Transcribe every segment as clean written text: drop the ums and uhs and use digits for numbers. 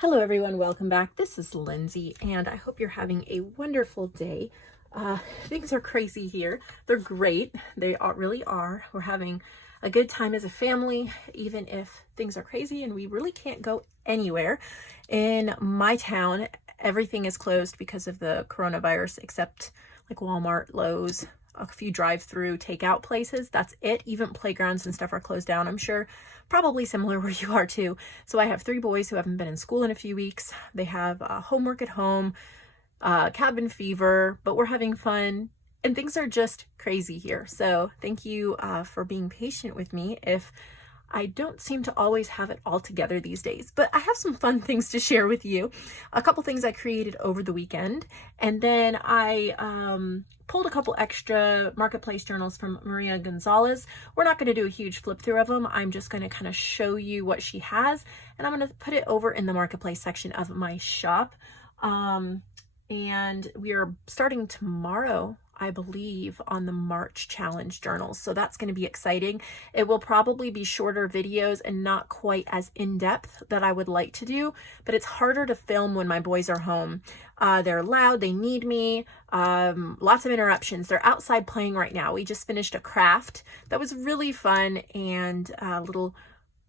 Hello everyone, welcome back. This is Lindsay and I hope you're having a wonderful day. Things are crazy here. They're great. They really are. We're having a good time as a family, even if things are crazy and we really can't go anywhere. In my town, everything is closed because of the coronavirus, except like Walmart, Lowe's, a few drive-through takeout places. That's it. Even playgrounds and stuff are closed down. I'm sure probably similar where you are too. So I have 3 boys who haven't been in school in a few weeks. They have homework at home, cabin fever, but we're having fun and things are just crazy here. So thank you for being patient with me if I don't seem to always have it all together these days, but I have some fun things to share with you. A couple things I created over the weekend, and then I pulled a couple extra marketplace journals from Maria Gonzalez. We're not going to do a huge flip through of them. I'm just going to kind of show you what she has, and I'm going to put it over in the marketplace section of my shop. And we are starting tomorrow, I believe, on the March challenge journals. So that's going to be exciting. It will probably be shorter videos and not quite as in-depth that I would like to do, but it's harder to film when my boys are home. They're loud, they need me, lots of interruptions. They're outside playing right now. We just finished a craft that was really fun, and little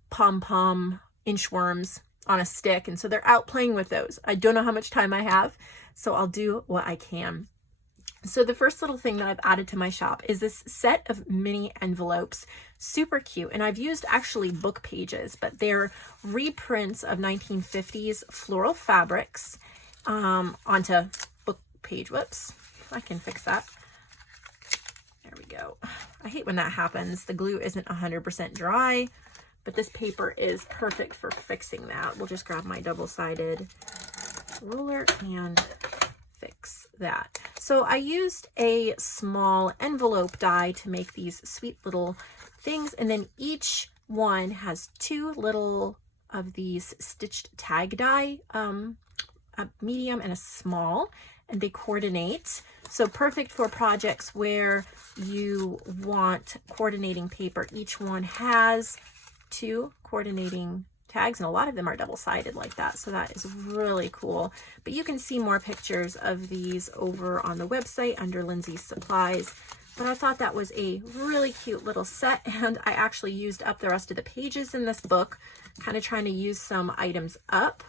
pom-pom inchworms on a stick. And so they're out playing with those. I don't know how much time I have, so I'll do what I can. So the first little thing that I've added to my shop is this set of mini envelopes. Super cute. And I've used actually book pages, but they're reprints of 1950s floral fabrics onto book page. Whoops, I can fix that. There we go. I hate when that happens. The glue isn't 100% dry, but this paper is perfect for fixing that. We'll just grab my double-sided ruler and fix that. So I used a small envelope die to make these sweet little things, and then each one has 2 little of these stitched tag die, a medium and a small, and they coordinate. So perfect for projects where you want coordinating paper. Each one has 2 coordinating tags, and a lot of them are double-sided like that, so that is really cool. But you can see more pictures of these over on the website under Lindsay's Supplies. But I thought that was a really cute little set, and I actually used up the rest of the pages in this book, kind of trying to use some items up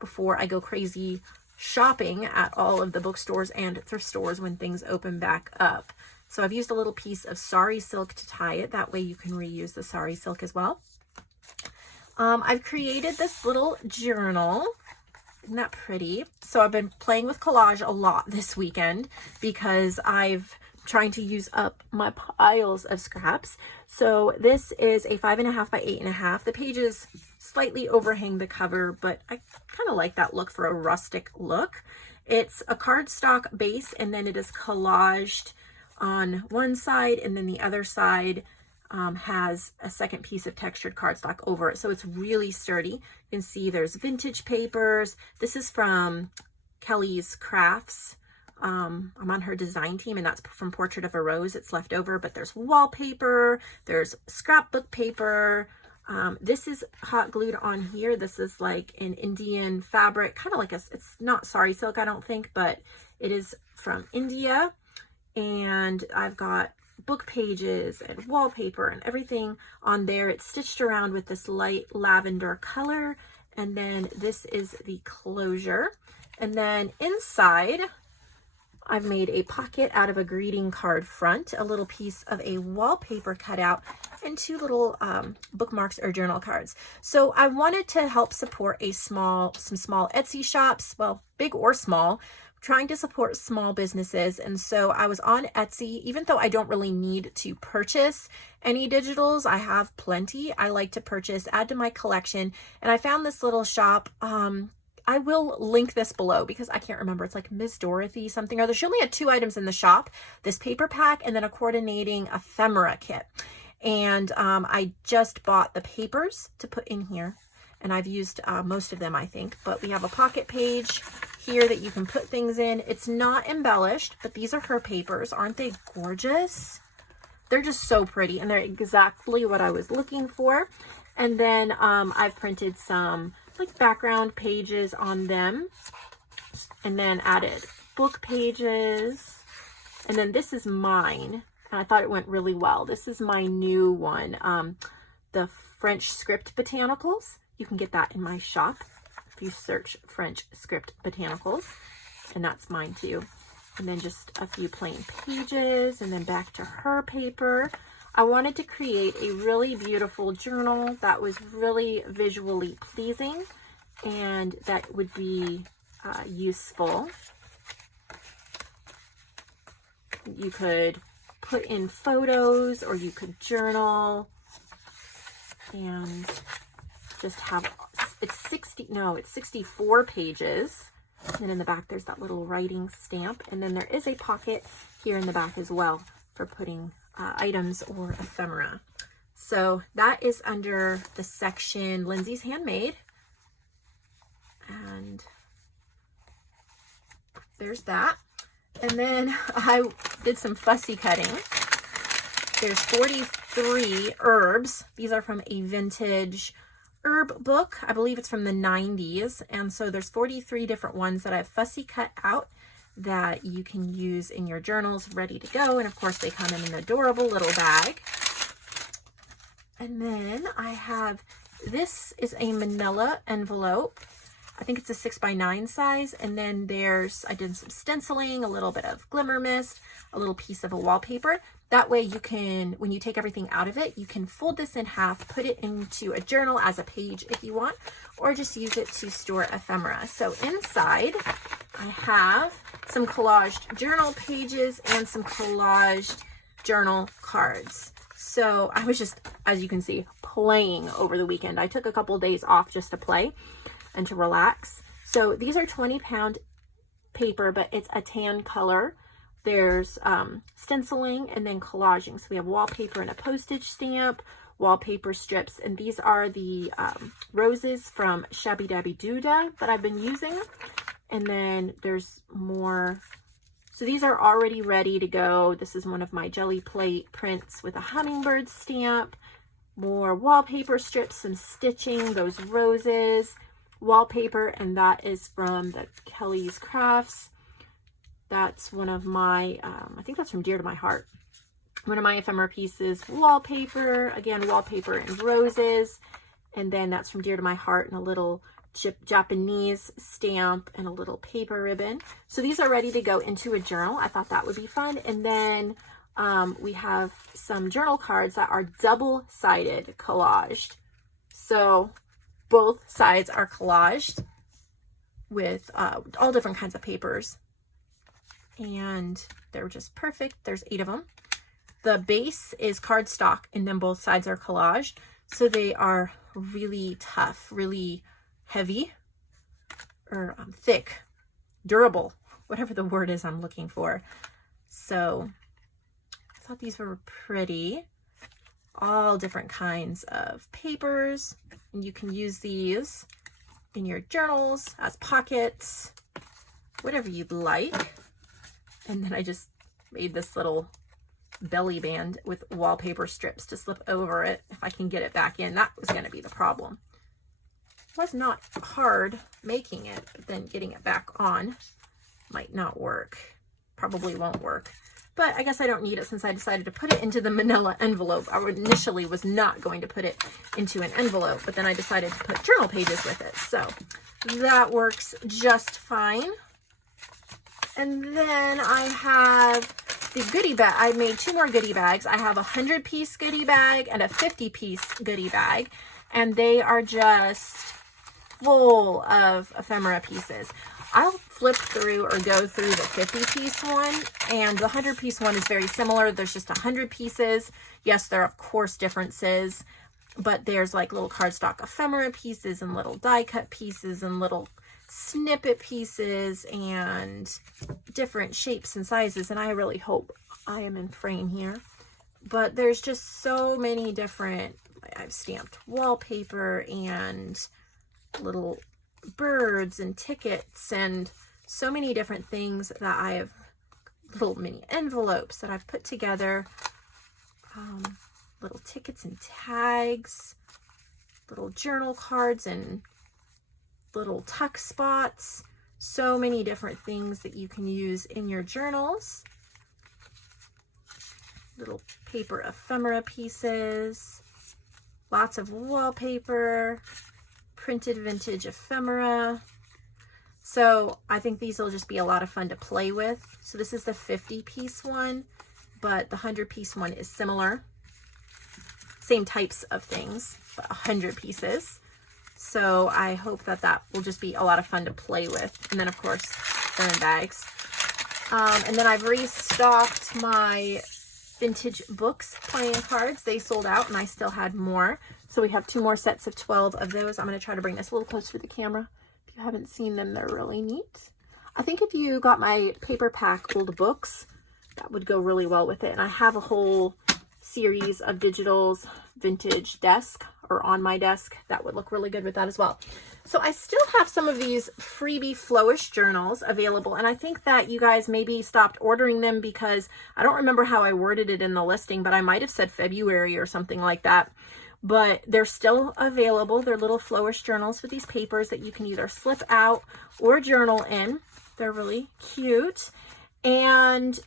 before I go crazy shopping at all of the bookstores and thrift stores when things open back up. So I've used a little piece of sari silk to tie it. That way you can reuse the sari silk as well. I've created this little journal. Isn't that pretty? So I've been playing with collage a lot this weekend because I've trying to use up my piles of scraps. So this is a 5.5 by 8.5. The pages slightly overhang the cover, but I kind of like that look for a rustic look. It's a cardstock base, and then it is collaged on one side, and then the other side has a second piece of textured cardstock over it. So it's really sturdy. You can see there's vintage papers. This is from Kelly's Crafts. I'm on her design team, and that's from Portrait of a Rose. It's left over, but there's wallpaper, there's scrapbook paper. This is hot glued on here. This is like an Indian fabric, kind of like it's not sari silk, I don't think, but it is from India. And I've got book pages and wallpaper and everything on there. It's stitched around with this light lavender color, and then this is the closure. And then inside I've made a pocket out of a greeting card front, a little piece of a wallpaper cutout, and 2 little bookmarks or journal cards. So I wanted to help support some small Etsy shops, well, big or small, trying to support small businesses. And so I was on Etsy. Even though I don't really need to purchase any digitals, I have plenty. I like to purchase, add to my collection. And I found this little shop. I will link this below because I can't remember. It's like Miss Dorothy something or other. She only had 2 items in the shop, this paper pack and then a coordinating ephemera kit. And I just bought the papers to put in here, and I've used most of them, I think. But we have a pocket page here that you can put things in. It's not embellished, but these are her papers. Aren't they gorgeous? They're just so pretty, and they're exactly what I was looking for. And then I've printed some like background pages on them, and then added book pages. And then this is mine, and I thought it went really well. This is my new one, the French script botanicals. You can get that in my shop if you search French script botanicals, and that's mine too. And then just a few plain pages, and then back to her paper. I wanted to create a really beautiful journal that was really visually pleasing and that would be useful. You could put in photos, or you could journal and just have, it's 64 pages. And then in the back, there's that little writing stamp. And then there is a pocket here in the back as well for putting items or ephemera. So that is under the section Lindsay's Handmade. And there's that. And then I did some fussy cutting. There's 43 herbs. These are from a vintage herb book. I believe it's from the 90s. And so there's 43 different ones that I've fussy cut out that you can use in your journals ready to go. And of course they come in an adorable little bag. And then I have, this is a manila envelope. I think it's a 6x9 size. And then I did some stenciling, a little bit of glimmer mist, a little piece of a wallpaper. That way you can, when you take everything out of it, you can fold this in half, put it into a journal as a page if you want, or just use it to store ephemera. So inside I have some collaged journal pages and some collaged journal cards. So I was just, as you can see, playing over the weekend. I took a couple days off just to play and to relax. So these are 20-pound paper, but it's a tan color. There's stenciling and then collaging. So we have wallpaper and a postage stamp, wallpaper strips, and these are the roses from Shabby Dabby Doodah that I've been using. And then there's more. So these are already ready to go. This is one of my jelly plate prints with a hummingbird stamp, more wallpaper strips, some stitching, those roses, wallpaper, and that is from the Kelly's Crafts. That's one of my, I think that's from Dear to My Heart. One of my ephemera pieces, wallpaper, again, wallpaper and roses. And then that's from Dear to My Heart, and a little Japanese stamp and a little paper ribbon. So these are ready to go into a journal. I thought that would be fun. And then we have some journal cards that are double-sided collaged. So both sides are collaged with all different kinds of papers. And they're just perfect. There's 8 of them. The base is cardstock, and then both sides are collaged. So they are really tough, really heavy, or thick, durable, whatever the word is I'm looking for. So I thought these were pretty. All different kinds of papers. And you can use these in your journals as pockets, whatever you'd like. And then I just made this little belly band with wallpaper strips to slip over it if I can get it back in. That was going to be the problem. It was not hard making it, but then getting it back on might not work. Probably won't work. But I guess I don't need it since I decided to put it into the manila envelope. I initially was not going to put it into an envelope, but then I decided to put journal pages with it. So that works just fine. And then I have the goodie bag. I made 2 more goodie bags. I have a 100-piece goodie bag and a 50-piece goodie bag, and they are just full of ephemera pieces. I'll flip through or go through the 50-piece one, and the 100-piece one is very similar. There's just 100 pieces. Yes, there are of course differences, but there's like little cardstock ephemera pieces and little die cut pieces and little snippet pieces and different shapes and sizes, and I really hope I am in frame here. But there's just so many different, I've stamped wallpaper and little birds and tickets and so many different things that I have, little mini envelopes that I've put together, little tickets and tags, little journal cards and little tuck spots. So many different things that you can use in your journals. Little paper ephemera pieces, lots of wallpaper, printed vintage ephemera. So I think these will just be a lot of fun to play with. So this is the 50-piece one, but the 100-piece one is similar. Same types of things, but 100 pieces. So I hope that that will just be a lot of fun to play with. And then of course, they're in bags. And then I've restocked my vintage books playing cards. They sold out and I still had more. So we have 2 more sets of 12 of those. I'm going to try to bring this a little closer to the camera. If you haven't seen them, they're really neat. I think if you got my paper pack old books, that would go really well with it. And I have a whole series of digitals vintage desk or on my desk that would look really good with that as well. So I still have some of these freebie flowish journals available, and I think that you guys maybe stopped ordering them because I don't remember how I worded it in the listing, but I might have said February or something like that. But they're still available. They're little flowish journals with these papers that you can either slip out or journal in. They're really cute. And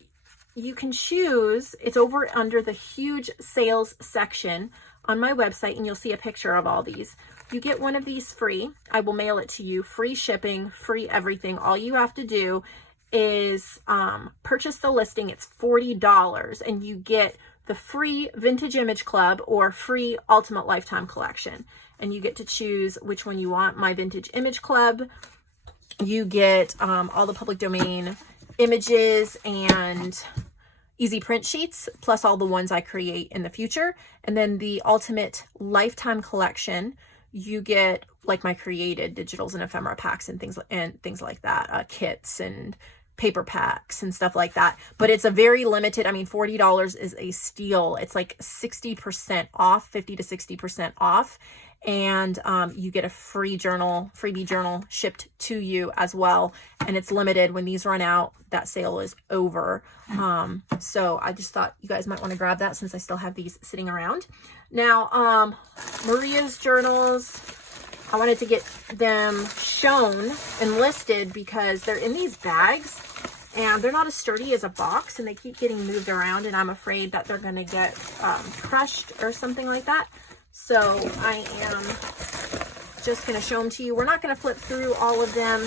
you can choose, it's over under the huge sales section on my website, and you'll see a picture of all these. You get one of these free. I will mail it to you, free shipping, free everything. All you have to do is purchase the listing. It's $40, and you get the free Vintage Image Club or free Ultimate Lifetime Collection. And you get to choose which one you want. My Vintage Image Club, you get all the public domain images and easy print sheets, plus all the ones I create in the future. And then the Ultimate Lifetime Collection, you get like my created digitals and ephemera packs and things like that, kits and paper packs and stuff like that. But it's a very limited, I mean, $40 is a steal. It's like 60% off, 50 to 60% off. And you get a free journal, freebie journal shipped to you as well. And it's limited. When these run out, that sale is over. So I just thought you guys might want to grab that since I still have these sitting around. Now, Maria's journals, I wanted to get them shown and listed because they're in these bags and they're not as sturdy as a box, and they keep getting moved around, and I'm afraid that they're going to get crushed or something like that. So I am just going to show them to you. We're not going to flip through all of them.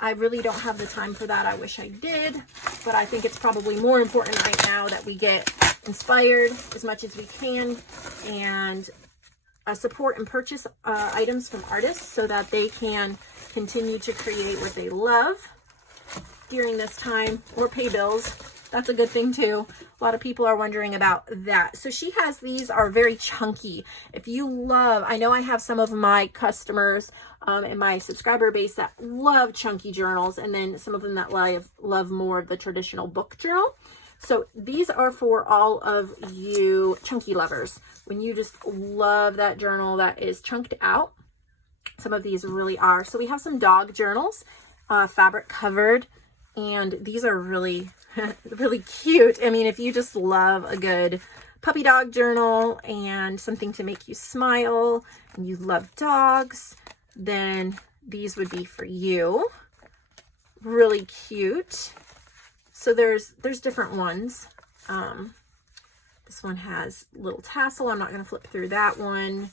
I really don't have the time for that. I wish I did, but I think it's probably more important right now that we get inspired as much as we can and support and purchase items from artists so that they can continue to create what they love during this time, or pay bills. That's a good thing too. A lot of people are wondering about that. So she has, these are very chunky. If you love, I know I have some of my customers in my subscriber base that love chunky journals, and then some of them that love more of the traditional book journal. So these are for all of you chunky lovers. When you just love that journal that is chunked out, some of these really are. So we have some dog journals, fabric covered, and these are really, really cute. I mean, if you just love a good puppy dog journal and something to make you smile, and you love dogs, then these would be for you. Really cute. So there's different ones. This one has a little tassel. I'm not going to flip through that one.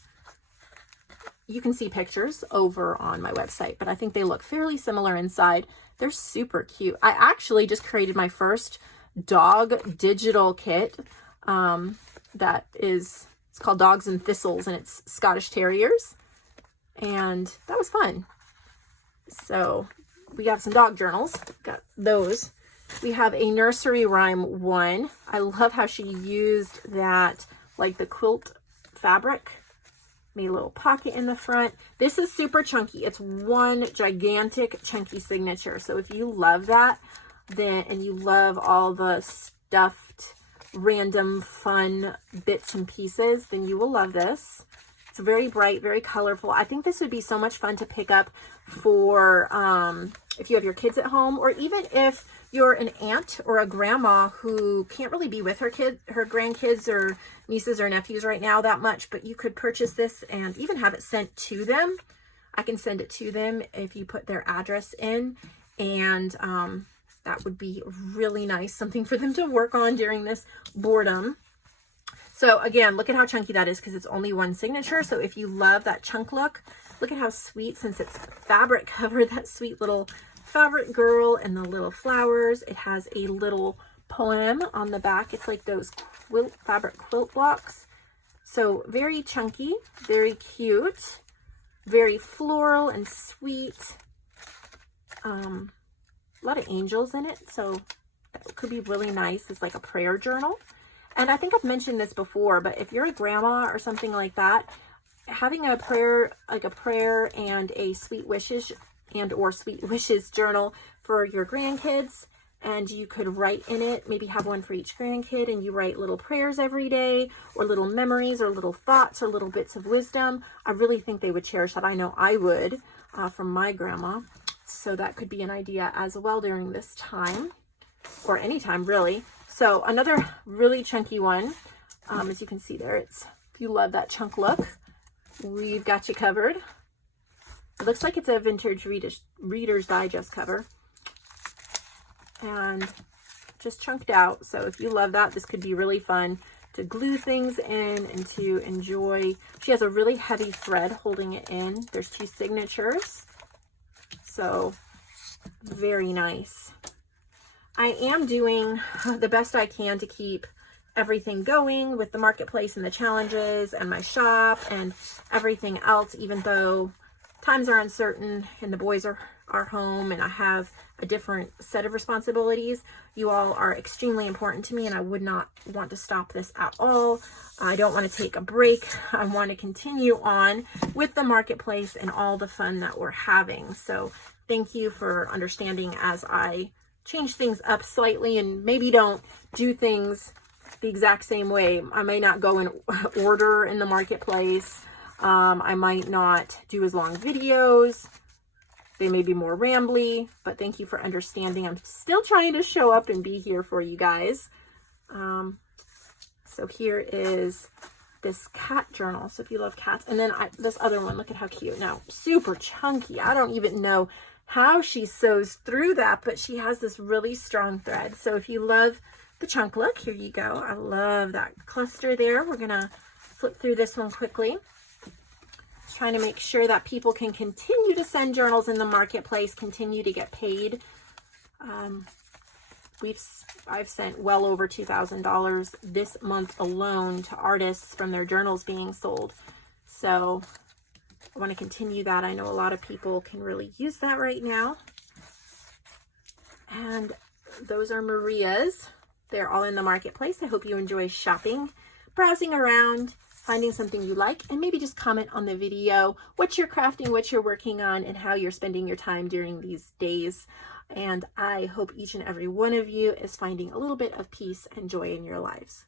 You can see pictures over on my website, but I think they look fairly similar inside. They're super cute. I actually just created my first dog digital kit. It's called Dogs and Thistles, and it's Scottish Terriers. And that was fun. So we have some dog journals. Got those. We have a nursery rhyme one. I love how she used that, like the quilt fabric. Made a little pocket in the front. This is super chunky. It's one gigantic chunky signature. So if you love that, then, and you love all the stuffed, random, fun bits and pieces, then you will love this. It's very bright, very colorful. I think this would be so much fun to pick up for if you have your kids at home, or even if you're an aunt or a grandma who can't really be with her grandkids or nieces or nephews right now that much, but you could purchase this and even have it sent to them. I can send it to them if you put their address in, and that would be really nice, something for them to work on during this boredom. So again, look at how chunky that is because it's only one signature. So if you love that chunk look, look at how sweet, since it's fabric covered, that sweet little fabric girl and the little flowers. It has a little poem on the back. It's like those fabric quilt blocks. So very chunky, very cute, very floral and sweet. A lot of angels in it, so that could be really nice. It's like a prayer journal. And I think I've mentioned this before, but if you're a grandma or something like that, having a prayer, like a prayer and a sweet wishes journal for your grandkids, and you could write in it, maybe have one for each grandkid, and you write little prayers every day, or little memories, or little thoughts, or little bits of wisdom. I really think they would cherish that. I know I would from my grandma. So that could be an idea as well during this time, or anytime really. So another really chunky one, as you can see there, if you love that chunk look, we've got you covered. It looks like it's a vintage Reader's Digest cover, and just chunked out. So if you love that, this could be really fun to glue things in and to enjoy. She has a really heavy thread holding it in. There's 2 signatures. So very nice. I am doing the best I can to keep everything going with the marketplace and the challenges and my shop and everything else, even though times are uncertain and the boys are home and I have a different set of responsibilities. You all are extremely important to me, and I would not want to stop this at all. I don't want to take a break. I want to continue on with the marketplace and all the fun that we're having. So thank you for understanding as I change things up slightly and maybe don't do things the exact same way. I may not go in order in the marketplace. I might not do as long videos. They may be more rambly, but thank you for understanding. I'm still trying to show up and be here for you guys. So here is this cat journal. So if you love cats, and then this other one, look at how cute. Now, super chunky. I don't even know how she sews through that, but she has this really strong thread. So if you love the chunk look, here you go. I love that cluster there. We're gonna flip through this one quickly. Trying to make sure that people can continue to send journals in the marketplace, continue to get paid. I've sent well over $2,000 this month alone to artists from their journals being sold. So I want to continue that. I know a lot of people can really use that right now. And those are Maria's. They're all in the marketplace. I hope you enjoy shopping, browsing around, finding something you like, and maybe just comment on the video what you're crafting, what you're working on, and how you're spending your time during these days. And I hope each and every one of you is finding a little bit of peace and joy in your lives.